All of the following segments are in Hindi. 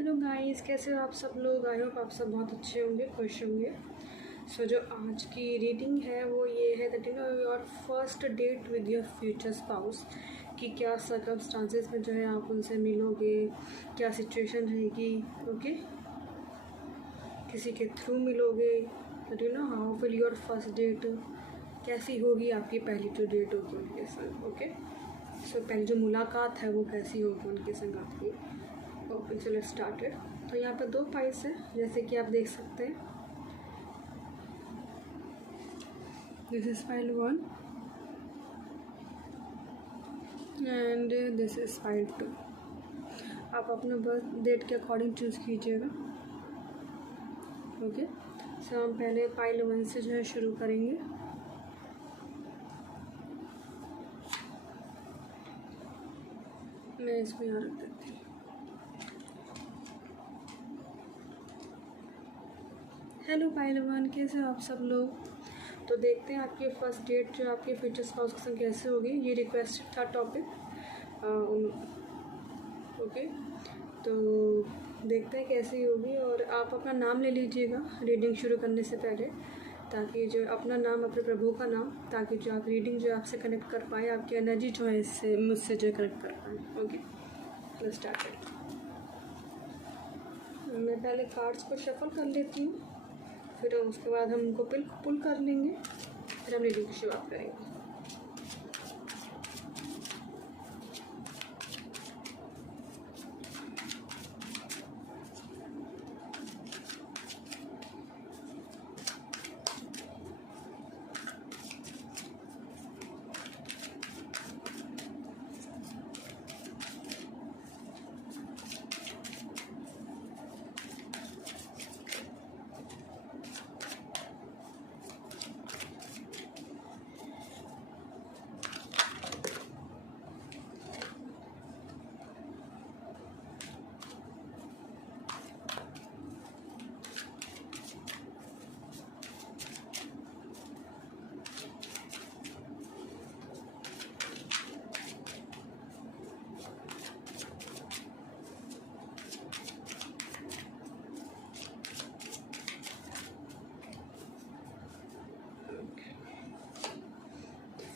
हेलो गाइस, कैसे हो आप सब लोग। आई होप आप सब बहुत अच्छे होंगे, खुश होंगे। सो जो आज की रीडिंग है वो ये है that your first date with your future spouse, कि क्या सर्कमस्टांसेस में जो है आप उनसे मिलोगे, क्या सिचुएशन रहेगी। ओके, किसी के थ्रू मिलोगे, that how will your first date, कैसी होगी आपकी पहली जो डेट होगी उनके संग। ओके, सो पहली जो मुलाकात है वो कैसी होगी उनके संग आपकी। Okay, so let's started. तो यहाँ पर 2 पाइल्स हैं, जैसे कि आप देख सकते हैं। This is pile 1 and this is pile 2। आप अपने बर्थ डेट के अकॉर्डिंग चूज़ कीजिएगा। ओके, सो हम पहले पाइल 1 से जो है शुरू करेंगे। मैं इसको यहाँ रख देती हूँ। हेलो पाइल 1, कैसे हो आप सब लोग। तो देखते हैं आपकी फर्स्ट डेट जो आपके फ्यूचर स्पाउस के संग कैसे होगी। ये रिक्वेस्ट था टॉपिक। ओके, तो देखते हैं कैसी होगी। और आप अपना नाम ले लीजिएगा रीडिंग शुरू करने से पहले, ताकि जो अपना नाम, अपने प्रभु का नाम, ताकि जो आप रीडिंग जो आपसे कनेक्ट कर पाए, आपकी एनर्जी जो है इससे मुझसे जो कनेक्ट कर पाए। Okay, let's start. मैं पहले कार्ड्स को शफल कर लेती हूँ, फिर उसके बाद हम उनको पुल कर लेंगे, फिर हम रीडिंग की शुरुआत करेंगे।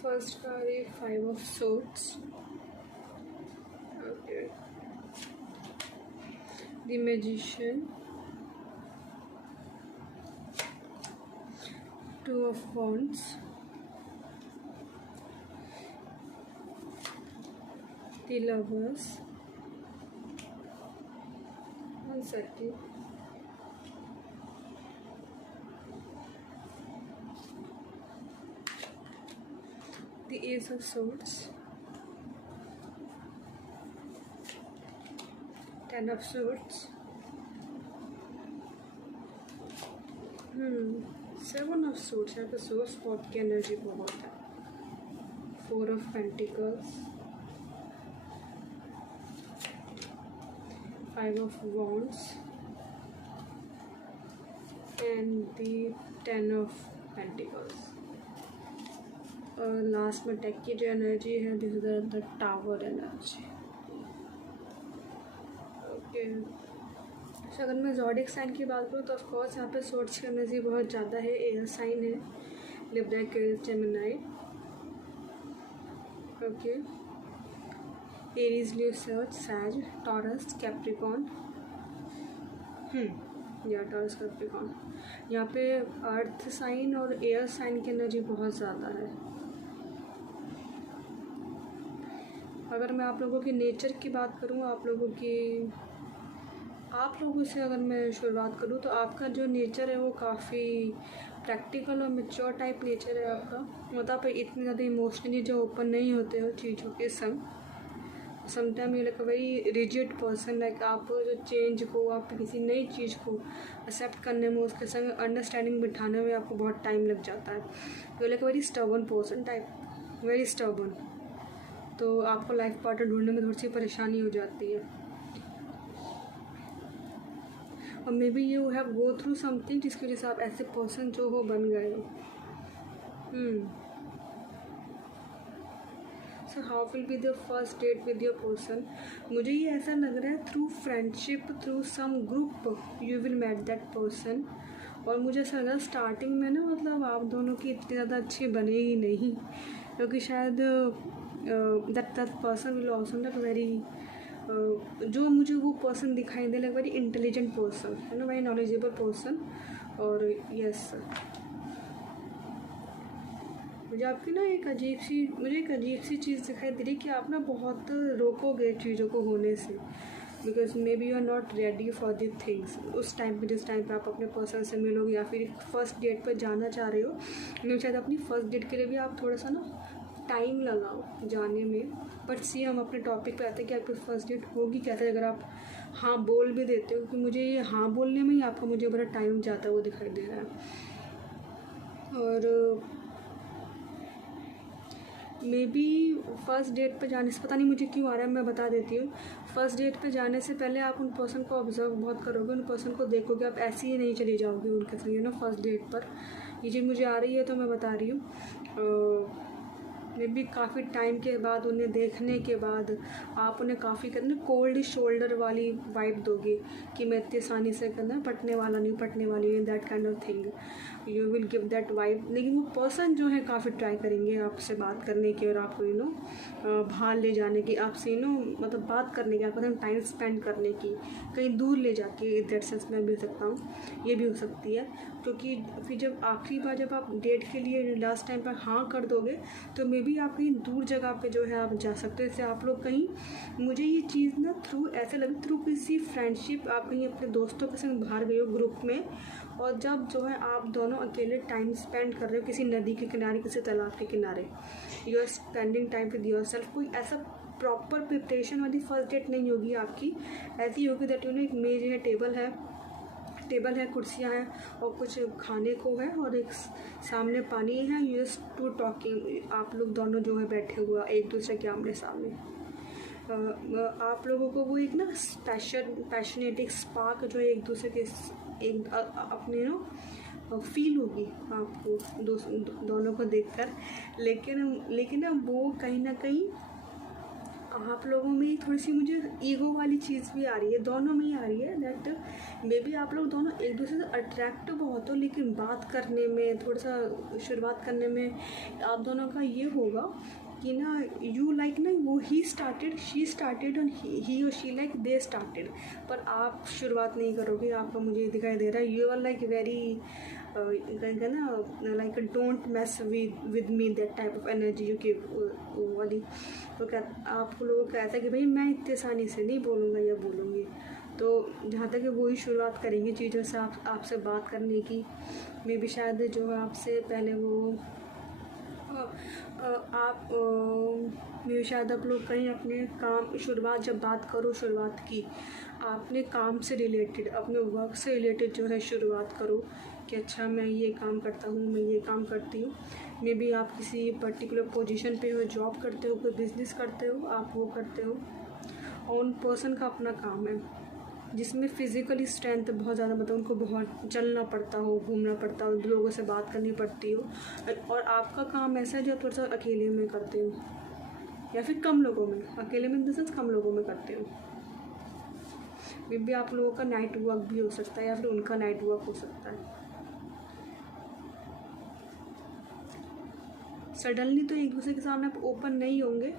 First card is 5 of Swords. Okay. The Magician. 2 of Wands. The Lovers. 1 second. The Ace of Swords. 10 of Swords. 7 of Swords। यहाँ पे सोर्स स्पॉट की एनर्जी बहुत है। 4 of Pentacles. 5 of Wands and the 10 of Pentacles। और लास्ट में टेक की जो एनर्जी है, this is the tower energy. Okay, तो अगर मैं ज़ोडिएक साइन की बात करूँ तो ऑफकोर्स यहाँ पे सोर्स की एनर्जी बहुत ज़्यादा है। एयर साइन है, Libra, Aquarius, Gemini. Okay, Aries, Leo, Sag, Taurus, Capricorn. या टॉरस, कैप्रिकॉर्न। यहाँ पे अर्थ साइन और एयर साइन की एनर्जी बहुत ज़्यादा है। अगर मैं आप लोगों की नेचर की बात करूँ, आप लोगों से अगर मैं शुरुआत करूँ, तो आपका जो नेचर है वो काफ़ी प्रैक्टिकल और मैच्योर टाइप नेचर है आपका। मतलब आप इतनी ज़्यादा इमोशनली जो ओपन नहीं होते हो चीज़ों के संग। Sometime you like a very rigid person, like आप जो चेंज को, आप किसी नई चीज़ को एक्सेप्ट करने में, उसके संग अंडरस्टैंडिंग बिठाने में आपको बहुत टाइम लग जाता है। You like a very stubborn person type, very stubborn. तो आपको लाइफ पार्टनर ढूंढने में थोड़ी सी परेशानी हो जाती है। और may be you have go through something जिसकी वजह से आप ऐसे पर्सन जो हो बन गए हो। So how will be the first date with your person. मुझे ये ऐसा लग रहा है through friendship, through some group you will met that person. और मुझे ऐसा लग रहा है स्टार्टिंग में ना मतलब आप दोनों की इतनी ज़्यादा अच्छी बनेगी नहीं, क्योंकि शायद that person will also not very, जो मुझे वो पर्सन दिखाई they like very intelligent person, है ना, वेरी नॉलेजेबल पर्सन। और यस मुझे आपकी ना एक अजीब सी चीज़ दिखाई दे रही कि आप ना बहुत रोकोगे चीज़ों को होने से, because may be you are not ready for the things. उस टाइम पे जिस टाइम पे आप अपने पर्सन से मिलोगे या फिर फर्स्ट डेट पर जाना चाह रहे हो, लेकिन शायद अपनी फर्स्ट डेट के लिए भी आप थोड़ा सा ना टाइम लगाओ जाने में। बट सी हम अपने टॉपिक पे आते हैं कि आपकी फर्स्ट डेट होगी कैसे, अगर आप हाँ बोल भी देते हो, क्योंकि मुझे ये हाँ बोलने में ही आपका मुझे बड़ा टाइम जाता है वो दिखाई दे रहा है। और मे बी फर्स्ट डेट पे जाने से, पता नहीं मुझे क्यों आ रहा है, मैं बता देती हूँ। फर्स्ट डेट पे जाने से पहले आप उन पर्सन को ऑब्जर्व बहुत करोगे, उन पर्सन को देखोगे, आप ऐसे ही नहीं चली जाओगे उनके संग, ना फर्स्ट डेट पर। ये चीज़ मुझे आ रही है तो मैं बता रही हूँ। मे बी काफ़ी टाइम के बाद उन्हें देखने के बाद आप उन्हें काफ़ी करना कोल्ड शोल्डर वाली वाइब दोगे कि मैं इतनी आसानी से करना पटने वाला नहीं, पटने वाली नहीं, that kind of thing you will give that vibe. लेकिन वो पर्सन जो है काफ़ी ट्राई करेंगे आपसे बात करने की और आपको बाहर ले जाने की, आपसे मतलब बात करने की, आपके साथ टाइम स्पेंड करने की, कहीं दूर ले जाके, दैट सेंस में भी सकता हूँ, ये भी हो सकती है। क्योंकि फिर जब आखिरी बार जब आप डेट के लिए लास्ट टाइम पर हाँ कर दोगे तो मे बी आप कहीं दूर जगह पे जो है आप जा सकते हो। जैसे आप लोग कहीं, मुझे ये चीज़ ना थ्रू ऐसे लगे थ्रू किसी फ्रेंडशिप, आप कहीं अपने दोस्तों के संग बाहर गए हो ग्रुप में, और जब जो है आप दोनों अकेले टाइम स्पेंड कर रहे हो किसी नदी के किनारे, किसी तालाब के किनारे, you are spending time with your self. कोई ऐसा प्रॉपर प्रिपरेशन वाली फर्स्ट डेट नहीं होगी आपकी, ऐसी होगी दैट एक मेज है, टेबल है, कुर्सियाँ हैं और कुछ खाने को है और एक सामने पानी है, यू जस्ट टू टॉकिंग, आप लोग दोनों जो है बैठे हुए एक दूसरे के आमने सामने। आप लोगों को वो एक ना पैशनेटिक स्पार्क जो है एक दूसरे के एक अपने फील होगी आपको दोनों को देखकर। लेकिन ना वो कहीं ना कहीं आप लोगों में थोड़ी सी मुझे ईगो वाली चीज़ भी आ रही है, दोनों में ही आ रही है, दैट मे बी आप लोग दोनों एक दूसरे से अट्रैक्ट बहुत हो, लेकिन बात करने में थोड़ा सा शुरुआत करने में आप दोनों का ये होगा कि ना यू लाइक ना वो ही स्टार्टेड, शी स्टार्टेड और ही और शी लाइक दे स्टार्टेड, पर आप शुरुआत नहीं करोगे। आपको मुझे दिखाई दे रहा है यू आर लाइक वेरी ना like don't mess with me, that type of energy you give वाली। तो क्या आप लोगों का ऐसा कि भाई मैं इतनी आसानी से नहीं बोलूँगा या बोलूँगी, तो जहाँ तक वो ही शुरुआत करेंगे चीज़ों से आपसे बात करने की। मे भी शायद जो है आपसे पहले वो आप मे शायद आप लोग कहीं अपने काम शुरुआत जब बात करो, शुरुआत की आपने काम से रिलेटेड, अपने वर्क से रिलेटेड जो है शुरुआत करो कि अच्छा मैं ये काम करता हूँ, मैं ये काम करती हूँ। मे बी आप किसी पर्टिकुलर पोजीशन पे हो, जॉब करते हो, कोई बिज़नेस करते हो, आप वो करते हो, और उन पर्सन का अपना काम है जिसमें फ़िज़िकली स्ट्रेंथ बहुत ज़्यादा, मतलब उनको बहुत चलना पड़ता हो, घूमना पड़ता हो, लोगों से बात करनी पड़ती हो, और आपका काम ऐसा है जो थोड़ा सा अकेले में करते हो या फिर कम लोगों में, अकेले में इन द सेंस कम लोगों में करते हो। मे बी आप लोगों का नाइट वर्क भी हो सकता है या फिर उनका नाइट वर्क हो सकता है। सडनली तो एक दूसरे के सामने आप ओपन नहीं होंगे,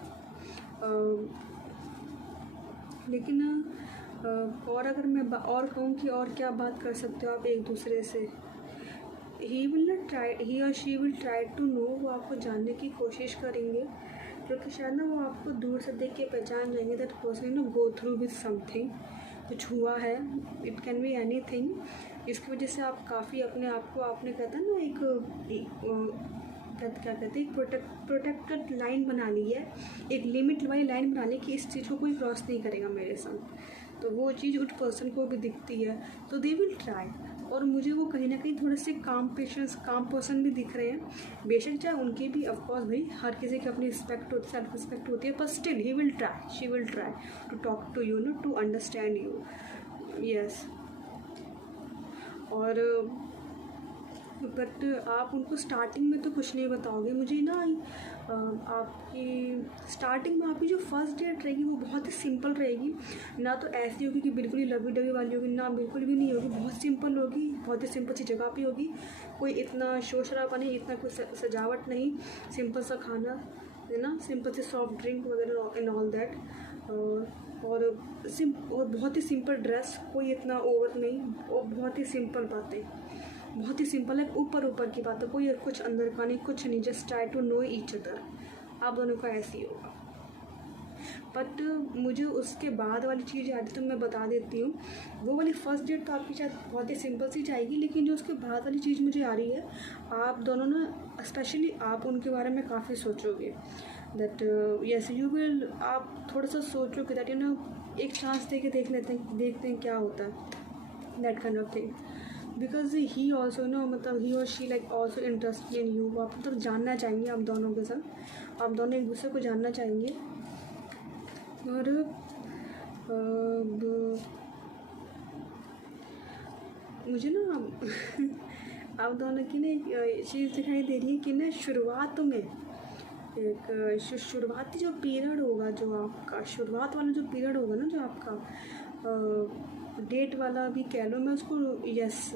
लेकिन और अगर मैं और कहूँ कि और क्या बात कर सकते हो आप एक दूसरे से, ही और she will try to know, वो आपको जानने की कोशिश करेंगे, क्योंकि शायद ना वो आपको दूर से देख के पहचान जाएंगे that person go through with something, कुछ हुआ है, इट कैन बी एनीथिंग। इसकी वजह से आप काफ़ी अपने आप को, आपने कहता है ना एक क्या कहते हैं, प्रोटेक्टेड लाइन बना ली है, एक लिमिट वाली लाइन बना ली कि इस चीज़ को कोई क्रॉस नहीं करेगा मेरे संग। तो वो चीज़ उस पर्सन को भी दिखती है, तो दे विल ट्राई। और मुझे वो कहीं ना कहीं थोड़े से काम पर्सन भी दिख रहे हैं, बेशक चाहे उनकी भी ऑफकोर्स भाई हर किसी की अपनी रिस्पेक्ट होती है, सेल्फ रिस्पेक्ट होती है, पर still he will try, she will try to talk to you, to understand you. Yes, और बट आप उनको स्टार्टिंग में तो कुछ नहीं बताओगे मुझे ना। आपकी स्टार्टिंग में आपकी जो फर्स्ट डेट रहेगी वो बहुत ही सिंपल रहेगी, ना तो ऐसी होगी कि बिल्कुल ही लवी डवी वाली होगी, ना बिल्कुल भी नहीं होगी, बहुत सिंपल होगी, बहुत ही सिंपल सी जगह पे होगी, कोई इतना शोर शराबा नहीं, इतना कोई सजावट नहीं, सिंपल सा खाना है ना, सिंपल से सॉफ्ट ड्रिंक वगैरह एंड ऑल दैट, और बहुत ही सिंपल ड्रेस, कोई इतना ओवर नहीं, और बहुत ही सिंपल बातें, बहुत ही सिंपल है, ऊपर ऊपर की बात है, कोई कुछ अंदर का नहीं, कुछ नहीं, just try to know each other. आप दोनों का ऐसे ही होगा। बट मुझे उसके बाद वाली चीज़ याद है तो मैं बता देती हूँ। वो वाली फर्स्ट डेट तो आपकी शायद बहुत ही सिंपल सी जाएगी, लेकिन जो उसके बाद वाली चीज़ मुझे आ रही है, आप दोनों ना स्पेशली आप उनके बारे में काफ़ी सोचोगे दैट यस यू विल, आप थोड़ा सा सोचोगे दैट यू नो एक चांस दे के देखते हैं क्या होता है, that kind of thing. Because he also know मतलब ही और she like also interest in you, आप मतलब जानना चाहेंगे आप दोनों के साथ, आप दोनों एक दूसरे को जानना चाहेंगे। और मुझे ना आप दोनों की ना एक चीज़ दिखाई दे रही है कि ना शुरुआत में एक शुरुआती जो पीरियड होगा, जो आपका शुरुआत वाला जो पीरियड होगा ना, जो आपका डेट वाला भी कह लो मैं उसको, यस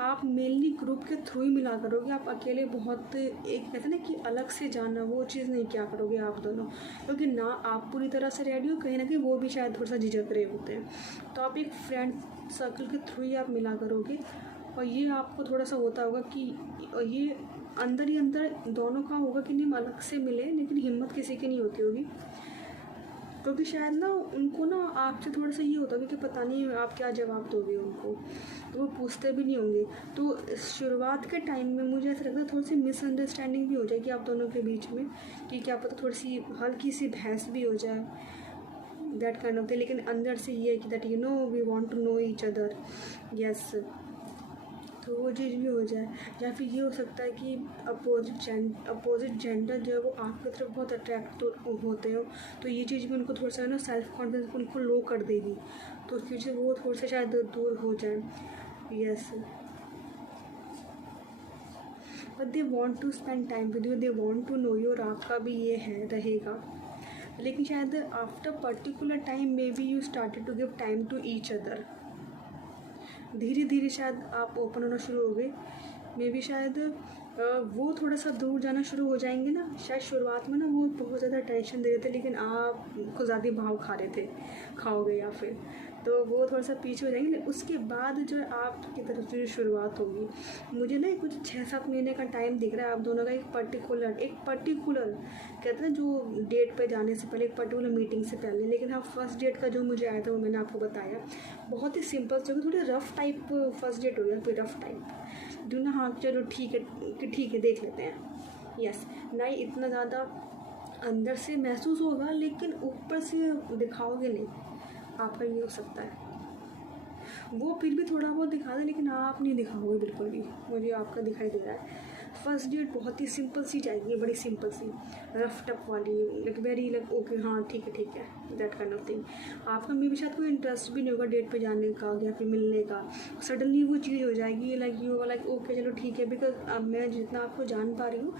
आप मेनली ग्रुप के थ्रू ही मिला करोगे। आप अकेले बहुत एक कहते हैं ना कि अलग से जाना, वो चीज़ नहीं क्या करोगे आप दोनों, क्योंकि ना आप पूरी तरह से रेडी हो, कहीं ना कहीं वो भी शायद थोड़ा सा झिझक रहे होते हैं, तो आप एक फ्रेंड सर्कल के थ्रू ही आप मिला करोगे। और ये आपको थोड़ा सा होता होगा कि ये अंदर ही अंदर दोनों का होगा कि नहीं हम अलग से मिले, लेकिन हिम्मत किसी की नहीं होती होगी, क्योंकि शायद ना उनको ना आपसे थोड़ा सा ये होता होगा कि पता नहीं आप क्या जवाब दोगे उनको, तो वो पूछते भी नहीं होंगे। तो शुरुआत के टाइम में मुझे ऐसा लगता है थोड़ी सी मिसअंडरस्टैंडिंग भी हो जाएगी आप दोनों के बीच में, कि क्या पता थोड़ी सी हल्की सी बहस भी हो जाए, दैट काइंड ऑफ थिंग। लेकिन अंदर से ये है कि that you know we want to know each other, yes, तो वो चीज़ भी हो जाए। या फिर ये हो सकता है कि अपोजिट जेंडर जो है वो आपकी तरफ बहुत अट्रैक्ट होते हो, तो ये चीज़ भी उनको थोड़ा सा ना सेल्फ कॉन्फिडेंस उनको लो कर देगी, तो उसकी वजह से वो थोड़ा सा शायद दूर हो जाए, yes. But they want to spend time with you, they want to know you, और आपका भी ये है रहेगा। लेकिन शायद after particular time may be you started to give time to each other, धीरे धीरे शायद आप ओपन होना शुरू हो गए, मे बी शायद वो थोड़ा सा दूर जाना शुरू हो जाएंगे ना। शायद शुरुआत में ना वो बहुत ज़्यादा टेंशन दे रहे थे, लेकिन आप कुछ ज़्यादा भाव खा रहे थे, खाओगे या फिर, तो वो थोड़ा सा पीछे हो जाएंगे। उसके बाद जो है आपकी तरफ से जो शुरुआत होगी, मुझे ना कुछ 6-7 महीने का टाइम दिख रहा है आप दोनों का, एक पर्टिकुलर कहते हैं जो डेट पे जाने से पहले, एक पर्टिकुलर मीटिंग से पहले। लेकिन हाँ फर्स्ट डेट का जो मुझे आया था वो मैंने आपको बताया, बहुत ही सिंपल से, थोड़ी रफ़ टाइप फर्स्ट डेट हो गया, फिर रफ़ टाइप जो ना, हाँ चलो ठीक है देख लेते हैं, यस, ना ही इतना ज़्यादा अंदर से महसूस होगा, लेकिन ऊपर से दिखाओगे नहीं, आपका ये हो सकता है। वो फिर भी थोड़ा बहुत दिखा दे, लेकिन आप नहीं दिखाओगे बिल्कुल भी, मुझे आपका दिखाई दे रहा है। फर्स्ट डेट बहुत ही सिंपल सी जाएगी, बड़ी सिंपल सी, रफ टफ वाली, लाइक वेरी लाइक ओके हाँ ठीक है, दैट काइंड ऑफ थिंग। आपका मे भी शायद कोई इंटरेस्ट भी नहीं होगा डेट पे जाने का या फिर मिलने का, सडनली वो चीज़ हो जाएगी, लाइक यू लाइक ओके चलो ठीक है। बिकॉज अब मैं जितना आपको जान पा रही हूँ,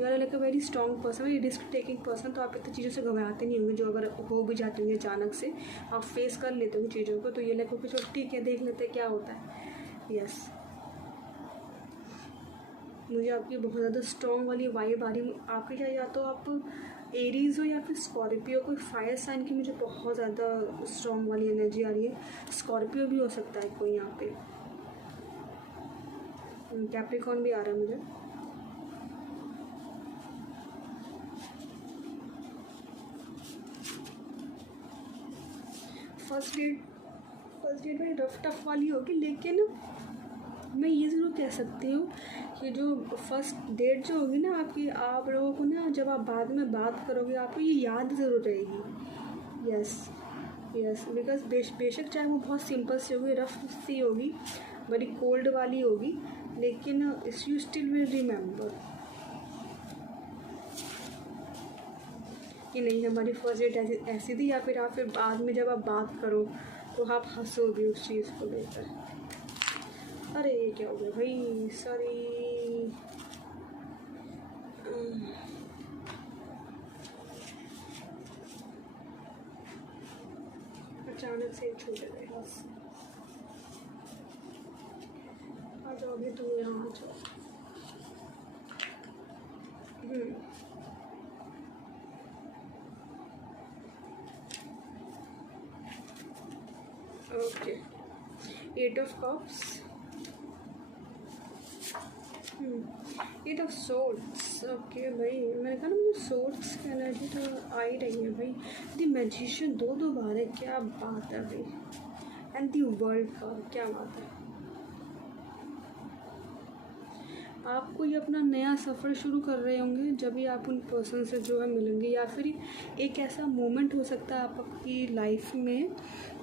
you are like a very strong person, very risk taking person, तो आप इतनी चीज़ों से घबराते नहीं होंगे, जो अगर हो भी जाती होंगे अचानक से आप फेस कर लेते हो चीज़ों को, तो ये लाइक ओके चलो ठीक है देख लेते हैं क्या होता है, यस। मुझे आपकी बहुत ज़्यादा स्ट्रॉन्ग वाली वाइब आ रही है आपकी, क्या या तो आप एरीज हो या फिर स्कॉर्पियो, कोई फायर साइन की मुझे बहुत ज़्यादा स्ट्रॉन्ग वाली एनर्जी आ रही है। स्कॉर्पियो भी हो सकता है कोई यहाँ पे, कैप्रिकॉर्न भी आ रहा है मुझे। फर्स्ट डेट बड़ी रफ टफ वाली होगी, लेकिन मैं ये ज़रूर कह सकती हूँ कि जो फर्स्ट डेट जो होगी ना आपकी, आप लोगों को ना जब आप बाद में बात करोगे आपको ये याद ज़रूर रहेगी, यस। बिकॉज बेशक चाहे वो बहुत सिंपल सी होगी, रफ सी होगी, बड़ी कोल्ड वाली होगी, लेकिन यू स्टिल विल रिमेंबर कि नहीं हमारी फर्स्ट डेट ऐसी थी। या फिर आप फिर बाद में जब आप बात करो तो आप हंसोगे उस चीज़ को लेकर। अरे ये क्या हो गया भाई, सॉरी। अचानक से छूट गए बस। आ जाओ अभी तुम यहाँ आ जाओ। Okay, 8 of cups, 8 of swords. Okay भाई, मैंने कहा ना मुझे सोर्ड्स की एनर्जी तो आ ही रही है भाई। दी मैजिशियन दो बार है, क्या बात है भाई। एंड दी वर्ल्ड का क्या बात है। आप कोई अपना नया सफ़र शुरू कर रहे होंगे जब भी आप उन पर्सन से जो है मिलेंगे, या फिर एक ऐसा मोमेंट हो सकता है आपकी लाइफ में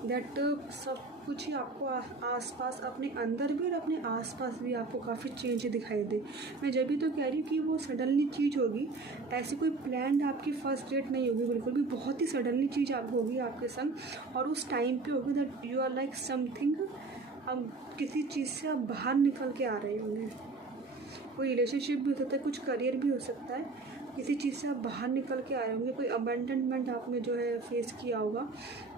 दैट सब कुछ ही आपको आसपास, अपने अंदर भी और अपने आसपास भी आपको काफ़ी चेंज दिखाई दे। मैं जब भी तो कह रही हूँ कि वो सडनली चीज़ होगी, ऐसी कोई प्लान आपकी फर्स्ट डेट नहीं होगी बिल्कुल भी, बहुत ही सडनली चीज़ आप होगी आपके संग, और उस टाइम पे होगी that you are like something, अब किसी चीज़ से आप बाहर निकल के आ रहे होंगे। कोई रिलेशनशिप भी हो सकता है, कुछ करियर भी हो सकता है, किसी चीज़ से आप बाहर निकल के आ रहे होंगे। कोई अबैंडनमेंट आपने जो है फेस किया होगा,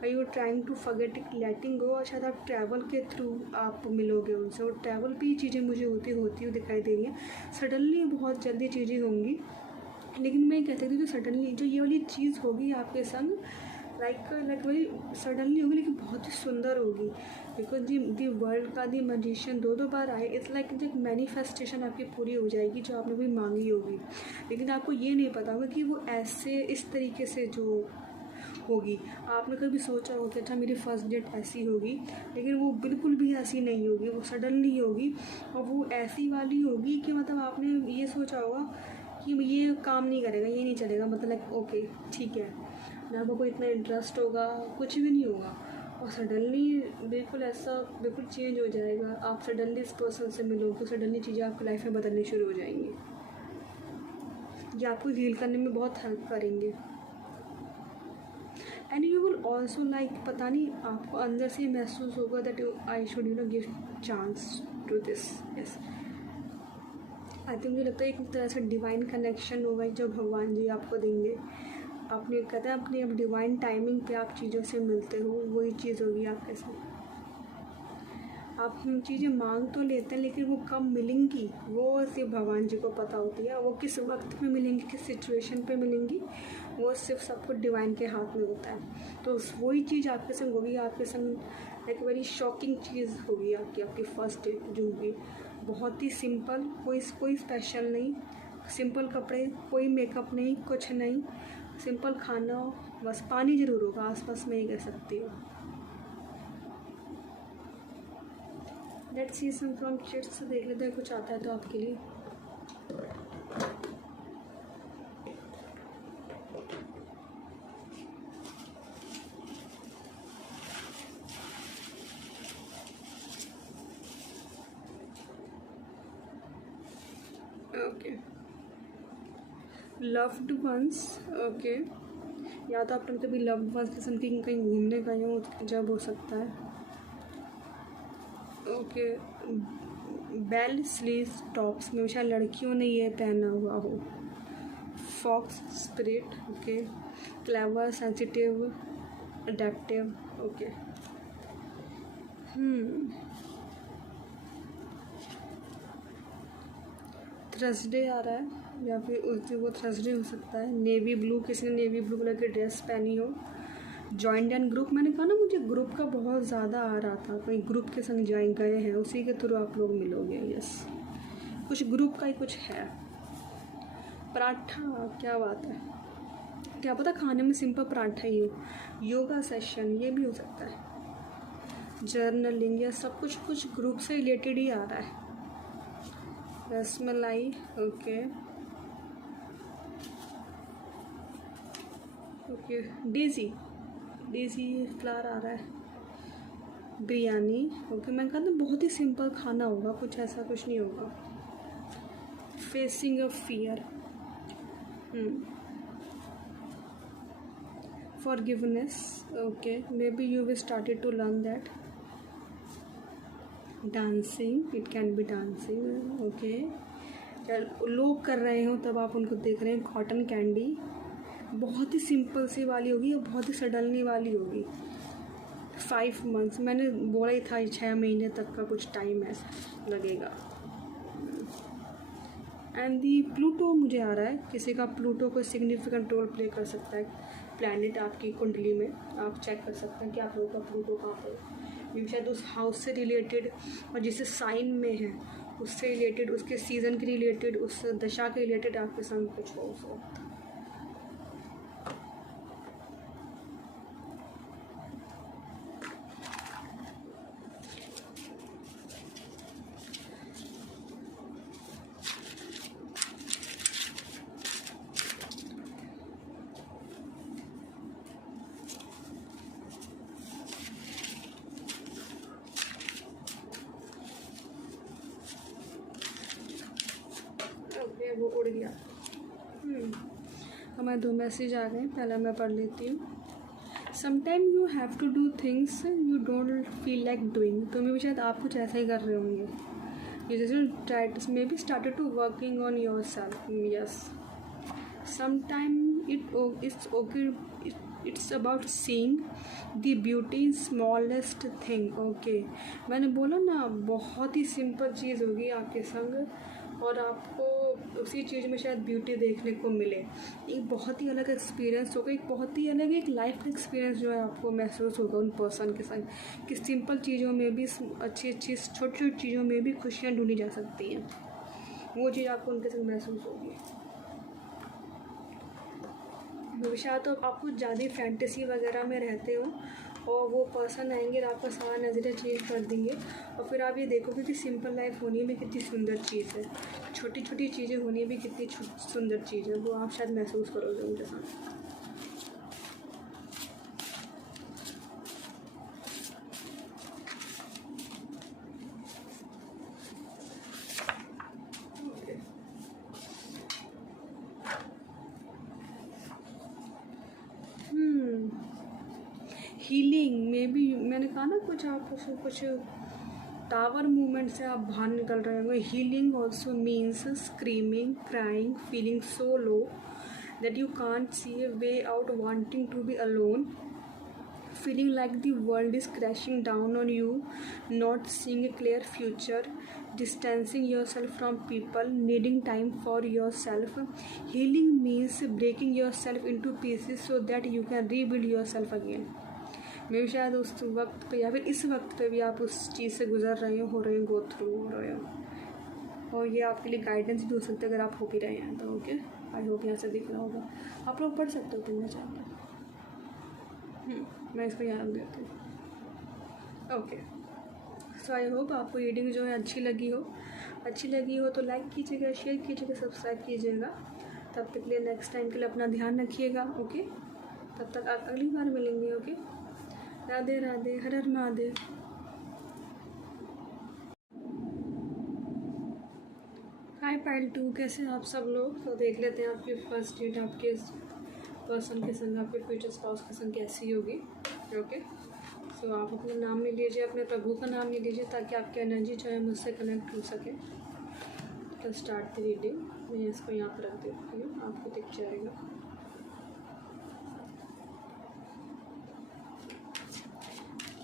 you are trying to forget it, letting go, और शायद आप ट्रैवल के थ्रू आप मिलोगे उनसे, और ट्रैवल पे ही चीज़ें मुझे होती हुई दिखाई दे रही हैं। सडनली बहुत जल्दी चीज़ें होंगी, लेकिन मैं कह सकती हूँ जो सडनली जो ये वाली चीज़ होगी आपके संग, लाइक वही सडनली होगी, लेकिन बहुत ही सुंदर होगी। बिकॉज दी वर्ल्ड का दी मैजिशियन दो बार आए, इट्स लाइक एक मैनिफेस्टेशन आपकी पूरी हो जाएगी जो आपने भी मांगी होगी, लेकिन आपको ये नहीं पता होगा कि वो ऐसे इस तरीके से जो होगी। आपने कभी सोचा हो कि अच्छा मेरी फर्स्ट डेट ऐसी होगी, लेकिन वो बिल्कुल भी ऐसी नहीं होगी, वो सडनली होगी, और वो ऐसी वाली होगी कि मतलब आपने ये सोचा होगा कि ये काम नहीं करेगा, ये नहीं चलेगा, मतलब ओके ठीक है ना, आपको कोई इतना इंटरेस्ट होगा, कुछ भी नहीं होगा, और सडनली बिल्कुल ऐसा बिल्कुल चेंज हो जाएगा। आप सडनली इस पर्सन से मिलोगे, सडनली चीज़ें आपकी लाइफ में बदलनी शुरू हो जाएंगी, ये आपको हील करने में बहुत हेल्प करेंगे। And you will also like, पता नहीं आपको अंदर से महसूस होगा that I should give chance to this. Yes, I think मुझे लगता है एक तरह से डिवाइन कनेक्शन होगा जो भगवान जी आपको देंगे। आपने कहते हैं अपनी अब डिवाइन टाइमिंग पे आप चीज़ों से मिलते हो, वही चीज़ होगी आपके साथ। आप चीज़ें मांग तो लेते हैं, लेकिन वो कब मिलेंगी वो सिर्फ भगवान जी को पता होती है। वो किस वक्त में मिलेंगी, किस सिचुएशन पे मिलेंगी, वो सिर्फ सब कुछ डिवाइन के हाथ में होता है। तो वही चीज़ आपके संग होगी, आपके संग एक वेरी शॉकिंग चीज़ होगी आपकी फर्स्ट डेट जो होगी। बहुत ही सिंपल, कोई स्पेशल नहीं, सिंपल कपड़े, कोई मेकअप नहीं, कुछ नहीं, सिंपल खाना, बस पानी ज़रूर होगा आसपास में, ही कह सकती हूँ। Let's see some from chits, देख लेते हैं कुछ आता है तो आपके लिए। Okay, loved ones. ओके, या तो आप कभी लव्ड वंस के संग कहीं घूमने गए हो, जब हो सकता है। ओके, बेल स्लीव टॉप्स में शायद लड़कियों ने ये पहना हुआ हो। Fox spirit, okay, clever, sensitive, adaptive, okay. Thursday आ रहा है, या फिर उस दिन वो थर्सडे हो सकता है। नेवी ब्लू, किसी ने नेवी ब्लू कलर की ड्रेस पहनी हो। जॉइंट एंड ग्रुप, मैंने कहा ना मुझे ग्रुप का बहुत ज़्यादा आ रहा था, कोई ग्रुप के संग ज्वाइन गए हैं, उसी के थ्रू आप लोग मिलोगे। यस, कुछ ग्रुप का ही कुछ है। पराठा, क्या बात है, क्या पता खाने में सिंपल पराठा ही हो। योगा सेशन, ये भी हो सकता है। जर्नलिंग, या सब कुछ ग्रुप से रिलेटेड ही आ रहा है। Rasmalai, okay okay. Daisy flower आ रहा है। बिरयानी, ओके। मैं कहा था बहुत ही सिंपल खाना होगा, कुछ ऐसा कुछ नहीं होगा। Facing a fear, forgiveness, okay, maybe you will started to learn that. Dancing, it can be dancing, okay. या लोग कर रहे हो तब आप उनको देख रहे हैं। कॉटन कैंडी बहुत ही सिंपल सी वाली होगी और बहुत ही सडनली वाली होगी। 5 मंथ्स मैंने बोला ही था, 6 महीने तक का कुछ टाइम है लगेगा। एंड दी प्लूटो मुझे आ रहा है, किसी का प्लूटो को सिग्निफिकेंट रोल प्ले कर सकता है प्लैनेट आपकी कुंडली में। आप चेक कर सकते हैं कि आप लोगों का प्लूटो कहाँ पर है, शायद उस हाउस से रिलेटेड और जिस साइन में है उससे रिलेटेड, उसके सीज़न के रिलेटेड, उस दशा के रिलेटेड आपके संग कुछ हो उस वक्त। वो उड़ गया। हमारे 2 मैसेज आ गए, पहला मैं पढ़ लेती हूँ। Sometime you have to do things you don't feel like doing. तो मे भी शायद आप कुछ ऐसा ही कर रहे होंगे। You just tried maybe started to working on yourself. Yes, sometime it's okay, it's about seeing the beauty smallest thing. Okay, मैंने बोला ना बहुत ही सिंपल चीज़ होगी आपके संग और आपको उसी चीज़ में शायद ब्यूटी देखने को मिले। एक बहुत ही अलग एक्सपीरियंस होगा, एक बहुत ही अलग एक लाइफ का एक्सपीरियंस जो है आपको महसूस होगा उन पर्सन के संग कि सिंपल चीज़ों में भी, अच्छी अच्छी छोटी छोटी चीज़ों में भी खुशियाँ ढूंढी जा सकती हैं। वो चीज़ आपको उनके संग महसूस होगी। शायद तो आप कुछ ज़्यादा फैंटेसी वगैरह में रहते हो और वो पर्सन आएंगे और आपका सारा नज़रिया चेंज कर देंगे और फिर आप ये देखोगे कि सिंपल लाइफ होनी भी कितनी सुंदर चीज़ है, छोटी छोटी चीज़ें होनी भी कितनी सुंदर चीज़ है। वो आप शायद महसूस करोगे उनके साथ। हीलिंग में भी मैंने कहा ना, कुछ टावर मूवमेंट से आप बाहर निकल रहे होंगे। Healing also means screaming, crying, feeling so low that you can't see a way out, wanting to be alone, feeling like the world is crashing down on you, not seeing a clear future, distancing yourself from people, needing time for yourself. Healing means breaking yourself into pieces so that you can rebuild yourself again. मे भी शायद उस वक्त पे या फिर इस वक्त पे भी आप उस चीज़ से गुजर रहे हो रहे हो, गो थ्रू हो रहे हो, और ये आपके लिए गाइडेंस भी हो सकता है अगर आप हो भी रहे हैं तो। ओके, आई होप यहाँ से दिख रहा होगा, आप लोग पढ़ सकते हो पढ़ना चाहते हैं। मैं इसको यहाँ रख देती हूँ। ओके, सो आई होप आपको रीडिंग जो है अच्छी लगी हो तो लाइक कीजिएगा, शेयर कीजिएगा, सब्सक्राइब कीजिएगा। तब तक के लिए नेक्स्ट टाइम के लिए अपना ध्यान रखिएगा। ओके, तब तक आप अगली बार मिलेंगे। ओके, राधे राधे, हर हर महादेव। हाय पाइल 2, कैसे हैं आप सब लोग। तो देख लेते हैं आपकी फर्स्ट डेट आपके पर्सन के संग, आपके फ्यूचर स्पाउस के संग कैसी होगी। ओके, सो आप अपना नाम ले लीजिए, अपने प्रभु का नाम ले लीजिए ताकि आपकी एनर्जी जो है मुझसे कनेक्ट हो सके। तो स्टार्ट द रीडिंग। मैं इसको यहाँ पर रख देती हूँ, आपको दिख जाएगा।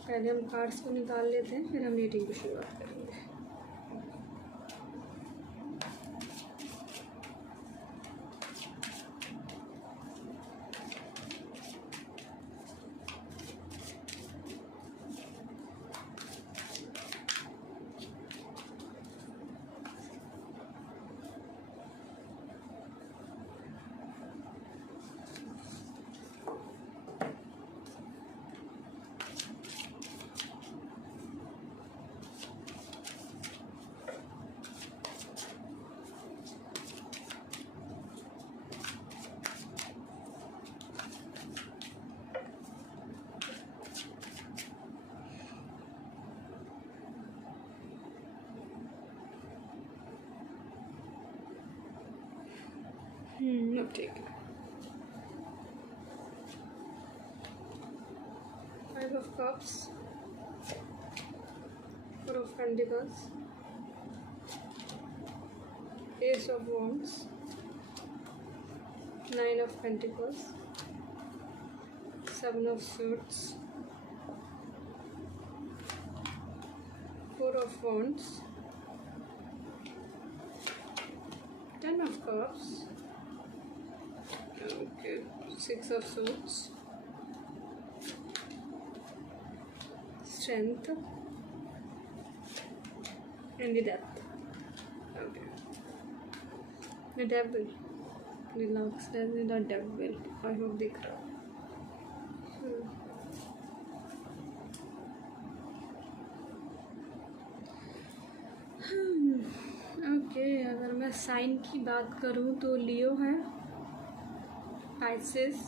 पहले हम कार्ड्स को निकाल लेते हैं, फिर हम रीडिंग की शुरुआत करेंगे। अब ठीक है। 5 of Cups, 4 of Pentacles, Ace of Wands, 9 of Pentacles, 7 of Swords, 4 of Wands, 10 of Cups, okay, 6 of Swords, Strength, and the Death. Okay. The Devil. Relax. There is the Devil. I hope दिख रहा है. ओके, अगर मैं साइन की बात करूँ तो लियो है, Pisces,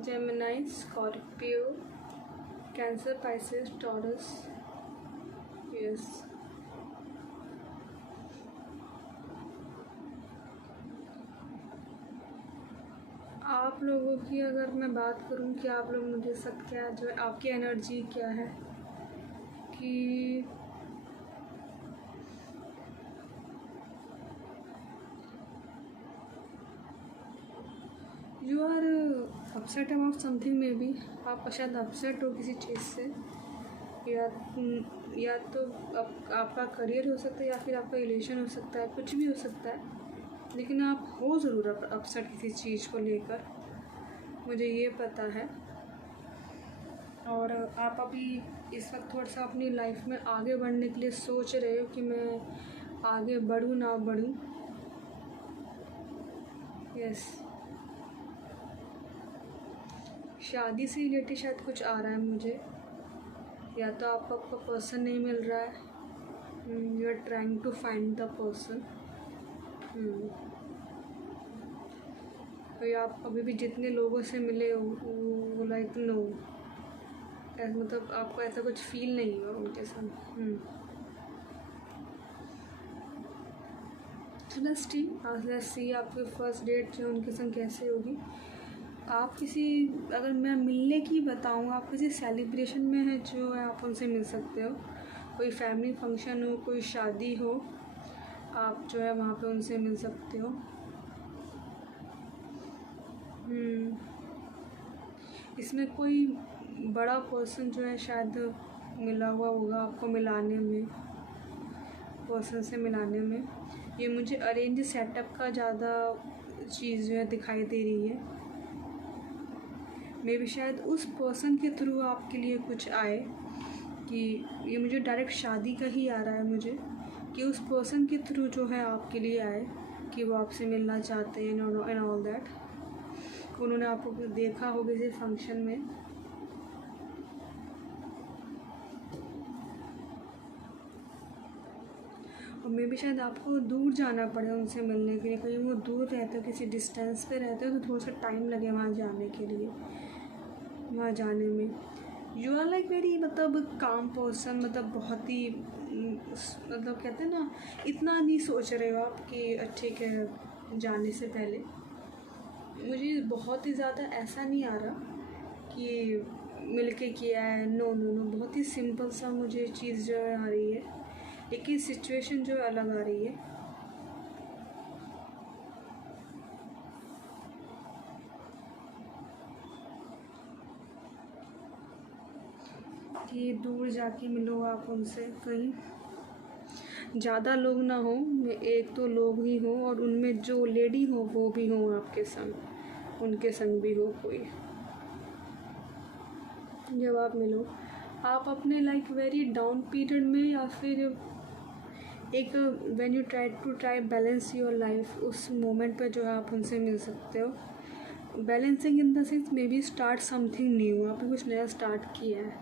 Gemini, Scorpio, cancer, Pisces, taurus. Yes. आप लोगों की अगर मैं बात करूं कि आप लोग मुझे सब क्या जो है आपकी एनर्जी क्या है कि you are upset about something. Maybe आप शायद अपसेट हो किसी चीज़ से, या तो आपका करियर हो सकता है या फिर आपका रिलेशन हो सकता है, कुछ भी हो सकता है, लेकिन आप हो ज़रूर अपसेट किसी चीज़ को लेकर, मुझे ये पता है. और आप अभी इस वक्त थोड़ा सा अपनी लाइफ में आगे बढ़ने के लिए सोच रहे हो कि मैं आगे बढ़ूँ ना बढ़ूँ. यस. शादी से रिलेटेड शायद कुछ आ रहा है मुझे, या तो आपको आपका पर्सन नहीं मिल रहा है. You are trying to find the person. तो आप अभी भी जितने लोगों से मिले हो वो लाइक नो, मतलब आपको ऐसा कुछ फील नहीं हुआ उनके साथ. लेट्स सी आपकी फर्स्ट डेट जो उनके संग कैसे होगी. आप किसी, अगर मैं मिलने की बताऊँ, आप किसी सेलिब्रेशन में है जो है आप उनसे मिल सकते हो. कोई फैमिली फंक्शन हो, कोई शादी हो, आप जो है वहाँ पे उनसे मिल सकते हो. इसमें कोई बड़ा पर्सन जो है शायद मिला हुआ होगा आपको मिलाने में, पर्सन से मिलाने में. ये मुझे अरेंज सेटअप का ज़्यादा चीज़ जो है दिखाई दे रही है. मे भी शायद उस पर्सन के थ्रू आपके लिए कुछ आए, कि ये मुझे डायरेक्ट शादी का ही आ रहा है मुझे, कि उस पर्सन के थ्रू जो है आपके लिए आए कि वो आपसे मिलना चाहते हैं एंड ऑल दैट. उन्होंने आपको देखा हो किसी फंक्शन में. और मे भी शायद आपको दूर जाना पड़े उनसे मिलने के लिए. कहीं वो दूर रहते हो, किसी डिस्टेंस पे रहते हो, तो थोड़ा सा टाइम लगे वहाँ जाने के लिए, वहाँ जाने में. यू आर लाइक वेरी, मतलब काम पर्सन, मतलब बहुत ही, मतलब कहते हैं ना, इतना नहीं सोच रहे हो आप कि ठीक है जाने से पहले. मुझे बहुत ही ज़्यादा ऐसा नहीं आ रहा कि मिलके किया है. नो नो नो, बहुत ही सिंपल सा मुझे चीज़ जो है आ रही है, लेकिन सिचुएशन जो है अलग आ रही है. कि दूर जाके मिलो आप उनसे, कहीं ज़्यादा लोग ना हो, एक तो लोग ही हो, और उनमें जो लेडी हो वो भी हो आपके संग, उनके संग भी हो कोई. जब आप मिलो, आप अपने लाइक वेरी डाउन पीरियड में, या फिर एक when you try balance your life, उस मोमेंट पे जो है आप उनसे मिल सकते हो. Balancing in the sense may be start something new, आपने कुछ नया स्टार्ट किया है.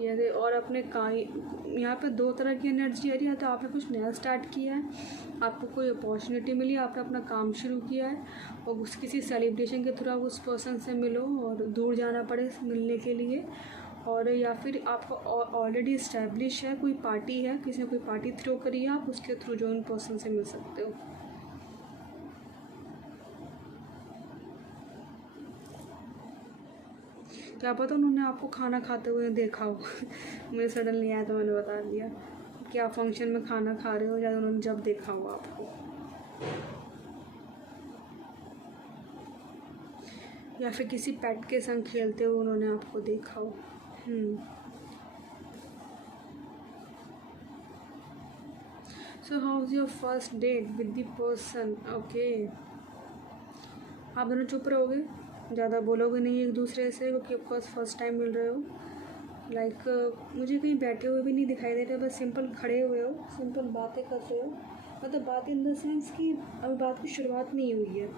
ये और अपने यहाँ पे दो तरह की एनर्जी आ रही है. तो आपने कुछ नया स्टार्ट किया है, आपको कोई अपॉर्चुनिटी मिली, आपने अपना काम शुरू किया है, और उस किसी सेलिब्रेशन के थ्रू आप उस पर्सन से मिलो और दूर जाना पड़े मिलने के लिए. और या फिर आपको ऑलरेडी इस्टेब्लिश है, कोई पार्टी है, किसी ने कोई पार्टी थ्रो करी है, आप उसके थ्रू जो उन पर्सन से मिल सकते हो. क्या पता उन्होंने आपको खाना खाते हुए देखा हो. मुझे सडनली आया तो मैंने बता दिया. क्या फंक्शन में खाना खा रहे हो, या उन्होंने जब देखा हो आपको, या फिर किसी पेट के संग खेलते हुए उन्होंने आपको देखा हो। So how is your first date with the person? Okay, आप दोनों चुप रहोगे, ज़्यादा बोलोगे नहीं एक दूसरे से, क्योंकि ऑफकोर्स फर्स्ट टाइम मिल रहे हो। मुझे कहीं बैठे हुए भी नहीं दिखाई दे रहे, बस सिंपल खड़े हुए हो, सिंपल बातें कर रहे हो। मतलब बात इन द सेंस कि अभी बात की शुरुआत नहीं हुई है,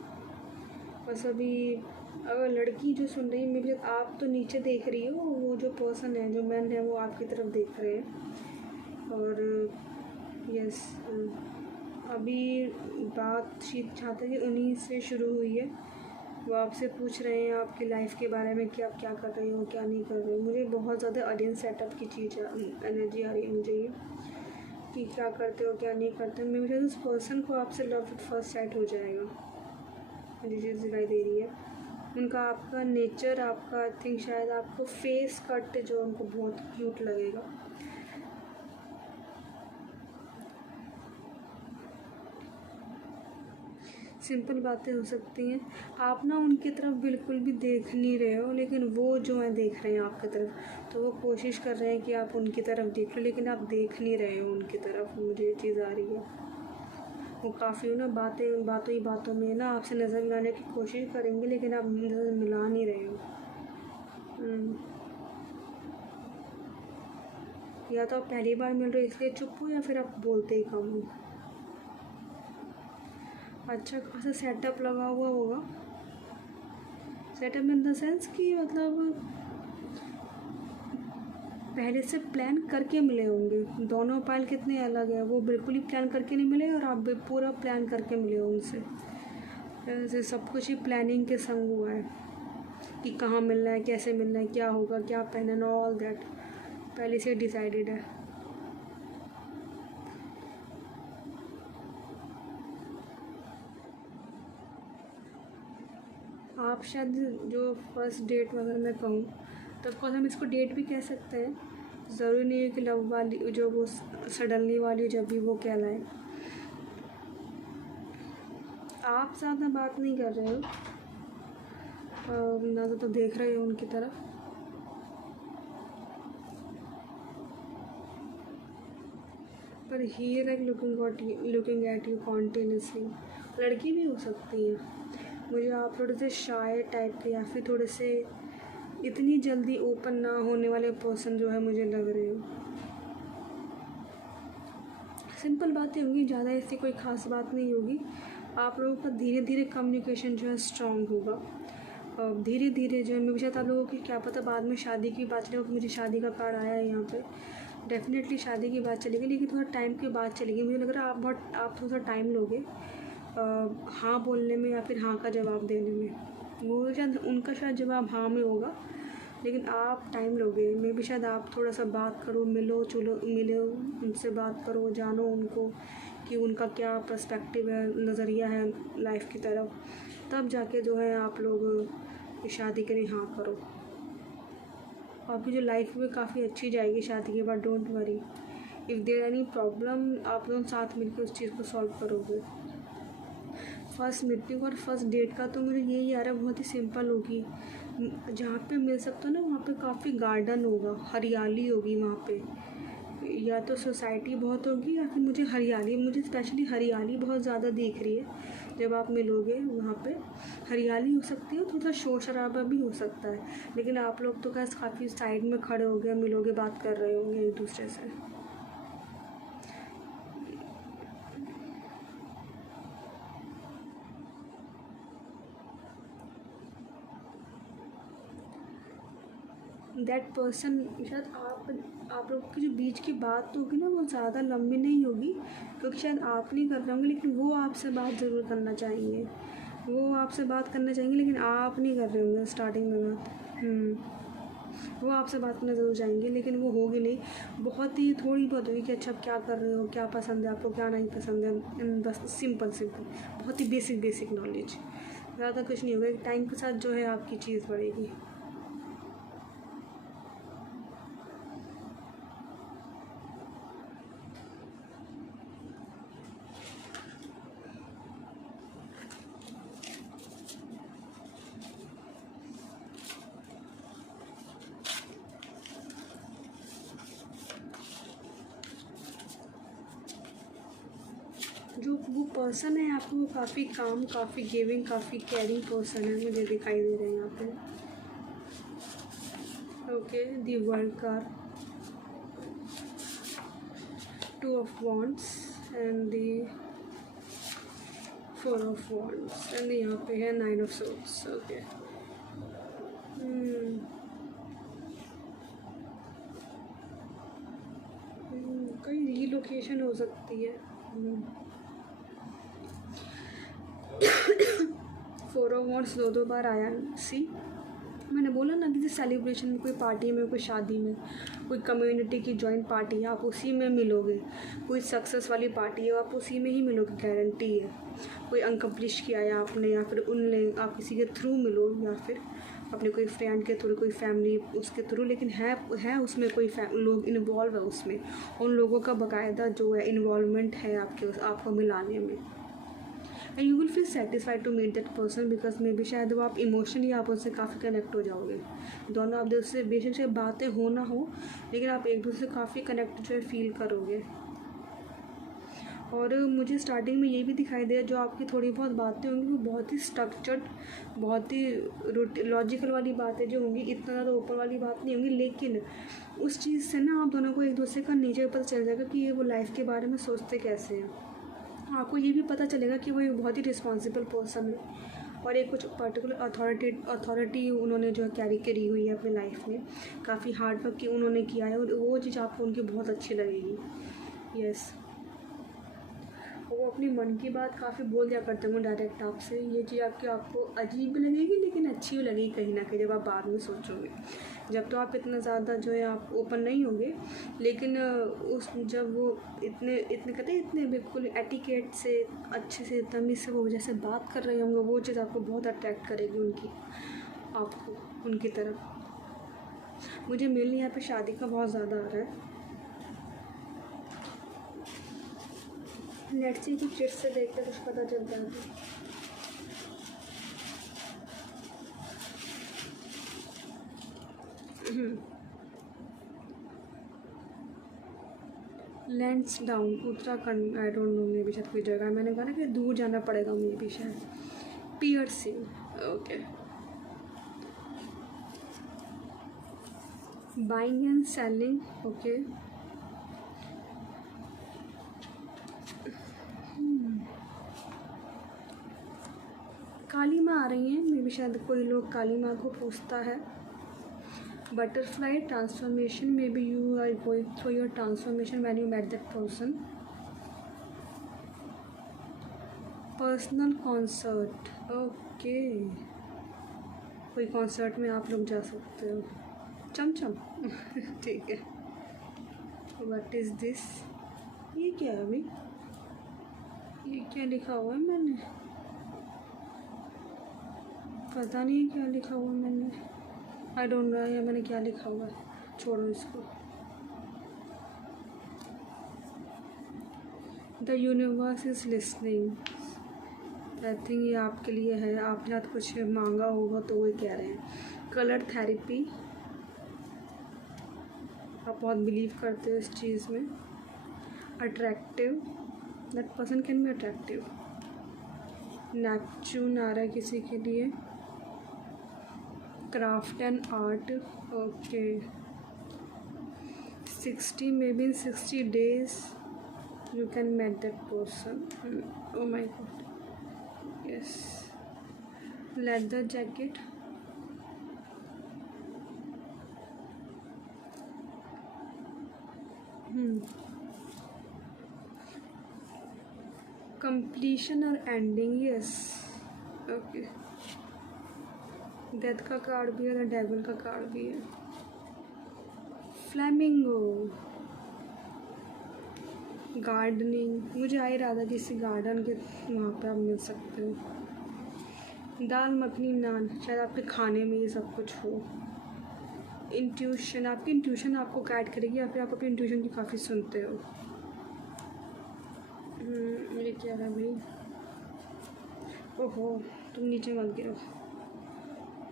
बस अभी। अगर लड़की जो सुन रही है, मे बी आप तो नीचे देख रही हो, वो जो पर्सन है, जो मैन है, वो आपकी तरफ देख रहे हैं। और यस, अभी बातचीत चाहते कि उन्हीं से शुरू हुई है। वो आपसे पूछ रहे हैं आपकी लाइफ के बारे में कि आप क्या कर रहे हो, क्या नहीं कर रहे हो। मुझे बहुत ज़्यादा ऑडियंस सेटअप की चीज़ एनर्जी आ रही है मुझे, ये कि क्या करते हो, क्या नहीं करते हो। मुझे उस पर्सन को आपसे लव एट फर्स्ट साइट हो जाएगा, मुझे चीज़ दिखाई दे रही है। उनका आपका नेचर, आपका आई थिंक शायद आपको फेस कट जो उनको बहुत क्यूट लगेगा। सिंपल बातें हो सकती हैं। आप ना उनकी तरफ बिल्कुल भी देख नहीं रहे हो, लेकिन वो जो है देख रहे हैं आपकी तरफ, तो वो कोशिश कर रहे हैं कि आप उनकी तरफ देख लो, लेकिन आप देख नहीं रहे हो उनकी तरफ। मुझे ये चीज़ आ रही है, वो काफ़ी ना बातों में ना आपसे नज़र मिलाने की कोशिश करेंगे, लेकिन आप नज़र मिला नहीं रहे हो। या तो आप पहली बार मिल रहे हो इसलिए चुप हो, या फिर आप बोलते ही कम हो। अच्छा खासा सेटअप लगा हुआ होगा। सेटअप इन द सेंस कि मतलब पहले से प्लान करके मिले होंगे। दोनों पायल कितने अलग है, वो बिल्कुल ही प्लान करके नहीं मिले, और आप भी पूरा प्लान करके मिले हो उनसे। सब कुछ ही प्लानिंग के संग हुआ है कि कहाँ मिलना है, कैसे मिलना है, क्या होगा, क्या पहनना, ऑल दैट पहले से डिसाइडेड है। आप शायद जो फर्स्ट डेट अगर मैं कहूँ तो ऑफकोर्स हम इसको डेट भी कह सकते हैं। ज़रूरी नहीं है कि लव वाली जो वो सडनली वाली जब भी वो कहलाए। आप ज़्यादा बात नहीं कर रहे हो, ना तो देख रहे हो उनकी तरफ। पर he like looking at you continuously. लड़की भी हो सकती है। मुझे आप थोड़े से शाय टाइप के, या फिर थोड़े से इतनी जल्दी ओपन ना होने वाले पर्सन जो है मुझे लग रहे हो। सिंपल बातें होंगी, ज़्यादा ऐसी कोई ख़ास बात नहीं होगी। आप लोगों का धीरे धीरे कम्युनिकेशन जो है स्ट्रॉन्ग होगा। धीरे धीरे जो है, मेरे शायद आप लोगों की क्या पता बाद में शादी की बात चलेगी। मुझे शादी का कार्ड आया है यहाँ पे, डेफिनेटली शादी की बात चलेगी, लेकिन थोड़ा टाइम के बाद चलेगी। मुझे लग रहा है आप थोड़ा सा टाइम लोगे हाँ बोलने में, या फिर हाँ का जवाब देने में। वो शायद उनका शायद जवाब हाँ में होगा, लेकिन आप टाइम लोगे। मे भी शायद आप थोड़ा सा बात करो, मिलो उनसे बात करो, जानो उनको कि उनका क्या पर्सपेक्टिव है, नज़रिया है लाइफ की तरफ। तब जाके जो है आप लोग शादी के लिए हाँ करो। आपकी जो लाइफ में काफ़ी अच्छी जाएगी शादी के बाद। Don't worry, if there any problem आप लोग साथ मिलकर उस चीज़ को सॉल्व करोगे। फर्स्ट मीटिंग और फर्स्ट डेट का तो मुझे यही आ रहा है, बहुत ही सिंपल होगी। जहाँ पे मिल सकता है ना, वहाँ पे काफ़ी गार्डन होगा, हरियाली होगी वहाँ पे। या तो सोसाइटी बहुत होगी, या फिर मुझे स्पेशली हरियाली बहुत ज़्यादा दिख रही है। जब आप मिलोगे वहाँ पे हरियाली हो सकती है, थोड़ा सा शोर शराबा भी हो सकता है, लेकिन आप लोग तो कैसे काफ़ी साइड में खड़े हो गए, मिलोगे, बात कर रहे होंगे एक दूसरे से। दैट पर्सन शायद आप लोग की जो बीच की बात होगी ना, वो ज़्यादा लंबी नहीं होगी, क्योंकि शायद आप नहीं कर रहे होंगे, लेकिन वो आपसे बात ज़रूर करना चाहेंगे। लेकिन आप नहीं कर रहे होंगे स्टार्टिंग में बात। वो आपसे बात करना ज़रूर चाहेंगे, लेकिन वो होगी नहीं। बहुत ही थोड़ी बहुत होगी कि अच्छा आप क्या कर रहे हो, क्या पसंद है आपको, क्या नहीं पसंद है। बस सिंपल बहुत ही बेसिक नॉलेज, ज़्यादा कुछ नहीं होगा। टाइम के साथ जो है आपकी चीज़ बढ़ेगी। जो वो पर्सन है आपको, वो काफ़ी काम, काफ़ी गिविंग, काफ़ी केयरिंग पर्सन है, मुझे दिखाई दे रहे हैं यहाँ पे। Okay, the world car, 2 of wands and the 4 of wands and यहाँ पे है 9 of swords। ओके, कोई रीलोकेशन हो सकती है। 4 of wands दो बार आया। सी, मैंने बोला ना, किसी सेलिब्रेशन में, कोई पार्टी में, कोई शादी में, कोई कम्युनिटी की जॉइंट पार्टी है, आप उसी में मिलोगे। कोई सक्सेस वाली पार्टी है, आप उसी में ही मिलोगे, गारंटी है। कोई अनकम्प्लिश किया है आपने, या फिर उनने, आप किसी के थ्रू मिलो, या फिर अपने कोई फ्रेंड के थ्रू, कोई फैमिली उसके थ्रू, लेकिन है उसमें कोई लोग इन्वॉल्व है उसमें। उन लोगों का बाकायदा जो है इन्वॉल्वमेंट है आपको मिलाने में। And you will feel satisfied to meet that person, because may be शायद वो आप इमोशनली आप उससे काफ़ी कनेक्ट हो जाओगे। दोनों आप उससे बेशक से बातें हो ना हो, लेकिन आप एक दूसरे से काफ़ी कनेक्ट जो है फील करोगे। और मुझे स्टार्टिंग में ये भी दिखाई दिया, जो आपकी थोड़ी बहुत बातें होंगी वो बहुत ही स्ट्रक्चर्ड, बहुत ही लॉजिकल वाली बातें जो होंगी, इतना ज़्यादा ओपन वाली बात नहीं होंगी, लेकिन उस चीज़ से ना आप दोनों को एक दूसरे का नेचर पता चल जाएगा कि ये वो लाइफ के बारे में सोचते कैसे हैं। आपको ये भी पता चलेगा कि वो एक बहुत ही रिस्पॉन्सिबल पर्सन है, और एक कुछ पर्टिकुलर अथॉरिटी उन्होंने जो है कैरी करी हुई है अपनी लाइफ में। काफ़ी हार्ड वर्क उन्होंने किया है, और वो चीज़ आपको उनकी बहुत अच्छी लगेगी। यस, वो अपनी मन की बात काफ़ी बोल दिया करते होंगे डायरेक्ट आपसे। ये चीज़ आपको अजीब भी लगेगी, लेकिन अच्छी भी लगेगी कहीं ना कहीं, जब आप बाद में सोचोगे। जब तो आप इतना ज़्यादा जो है आप ओपन नहीं होंगे, लेकिन जब वो इतने कहते हैं, इतने बिल्कुल एटिकेट से, अच्छे से, तमीज़ से वो जैसे बात कर रहे होंगे, वो चीज़ आपको बहुत अट्रैक्ट करेगी आपको उनकी तरफ। मुझे मेल यहाँ पे शादी का बहुत ज़्यादा आ रहा है। लेट्स सी कि चिट से देखते कुछ पता चलता है। Lands down, Uttarakhand, I don't know, may be शायद कोई जगह, मैंने कहा ना कि दूर जाना पड़ेगा मे बी शायद। Piercing, okay. Buying and selling, okay. Kali माँ आ रही हैं, मे बी शायद कोई लोग काली माँ को पूछता है। Butterfly, transformation, may be you are going through your transformation when you met that person. Personal concert, okay, कोई कॉन्सर्ट में आप लोग जा सकते हो। चमचम ठीक है। व्हाट इज़ दिस, ये क्या है अभी, ये क्या लिखा हुआ है, मैंने पता नहीं क्या लिखा हुआ मैंने, आई डोंट नो या मैंने क्या लिखा हुआ है, छोड़ो इसको। The universe is listening, I think ये आपके लिए है, आपने आज कुछ मांगा होगा तो वही कह रहे हैं। कलर थेरेपी, आप बहुत बिलीव करते हो इस चीज़ में। Attractive, that person can be attractive. Neptune आ रहा है किसी के लिए। Craft and art, okay. 60, maybe in 60 days you can meet that person. Oh my god, yes. Leather jacket, completion और ending, yes, okay. डेथ का कार्ड भी है और डेविल का कार्ड भी है। फ्लैमिंगो, गार्डनिंग, मुझे आ ही रहा था किसी गार्डन के वहाँ पे आप मिल सकते हो। दाल मखनी, नान, शायद आपके खाने में ये सब कुछ हो। इंट्यूशन, आपकी इंट्यूशन आपको गाइड करेगी, या फिर आप अपनी इंट्यूशन की काफ़ी सुनते हो। ये क्या है भाई, ओहो तुम नीचे मत गिरो।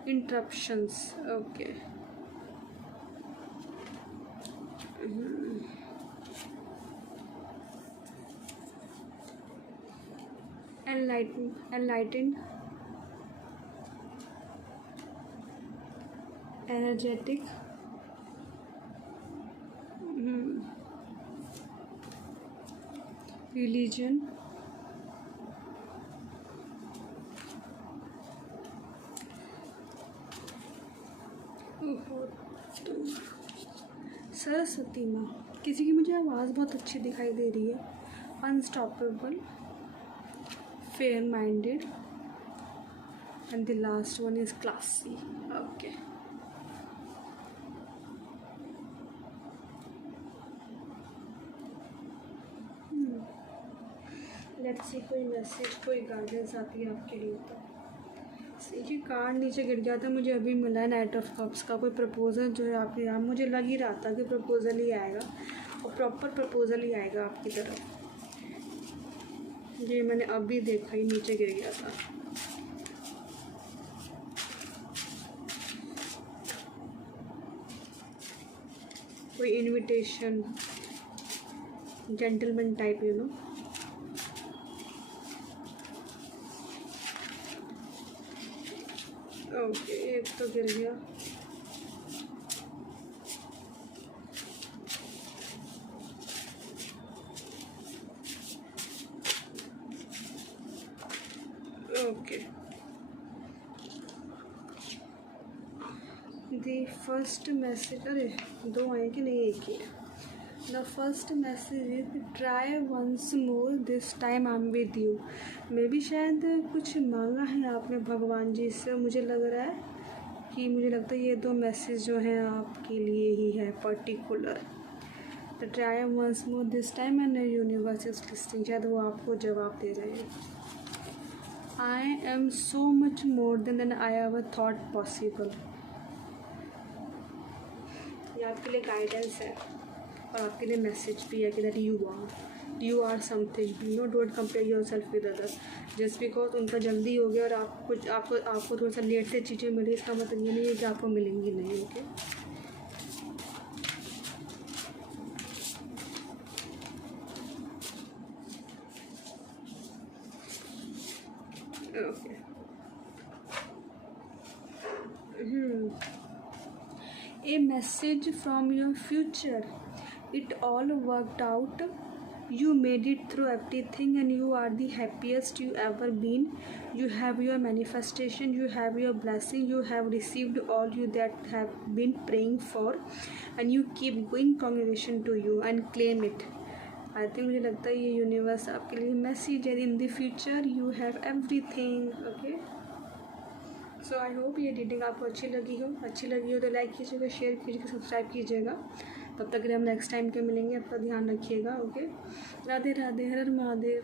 Interruptions, okay. enlightened, energetic, religion, Saraswati माँ। किसी की मुझे आवाज़ बहुत अच्छी दिखाई दे रही है। Unstoppable, fair minded, and the last one is classy. Okay, let's see कोई मैसेज, कोई गाइडेंस आती है आपके लिए तो। ये कार्ड नीचे गिर गया था, मुझे अभी मिला है नाइट ऑफ कप्स का। कोई प्रपोजल जो है आपके यहाँ, मुझे लग ही रहा था कि प्रपोजल ही आएगा और प्रॉपर प्रपोजल ही आएगा आपकी तरफ। ये मैंने अभी देखा ही नीचे गिर गया था। कोई invitation, gentleman type, you know. Okay, एक तो गिर गया। ओके, द फर्स्ट मैसेज, अरे दो आए कि नहीं, एक ही है। The first message is try once more, this time I am with you. Maybe शायद कुछ मांगा है आपने भगवान जी से, मुझे लग रहा है कि मुझे लगता है ये दो मैसेज जो हैं आपके लिए ही है particular. The try once more this time and universe is listening, शायद वो आपको जवाब दे रहे हैं। I am so much more than I ever thought possible. ये आपके लिए गाइडेंस है और आपके लिए मैसेज भी है कि that you are something, you know, don't compare yourself with other. Just because उनका जल्दी हो गया और आपको थोड़ा सा लेट से चीज़ें मिली, इसका मतलब ये नहीं है कि आपको मिलेंगी नहीं। Okay, okay. A message from your future. It all worked out. You made it through everything and you are the happiest you ever been. You have your manifestation, you have your blessing, you have received all you that have been praying for and you keep going. Congratulations to you and claim it. I think मुझे लगता है ये यूनिवर्स आपके लिए मैसेज है। In the future you have everything. Okay, so I hope ये रीडिंग आपको अच्छी लगी हो तो लाइक कीजिएगा, शेयर कीजिएगा, सब्सक्राइब कीजिएगा। तब तक के लिए हम नेक्स्ट टाइम के मिलेंगे, अपना ध्यान रखिएगा। ओके, राधे राधे, हर हर महादेव।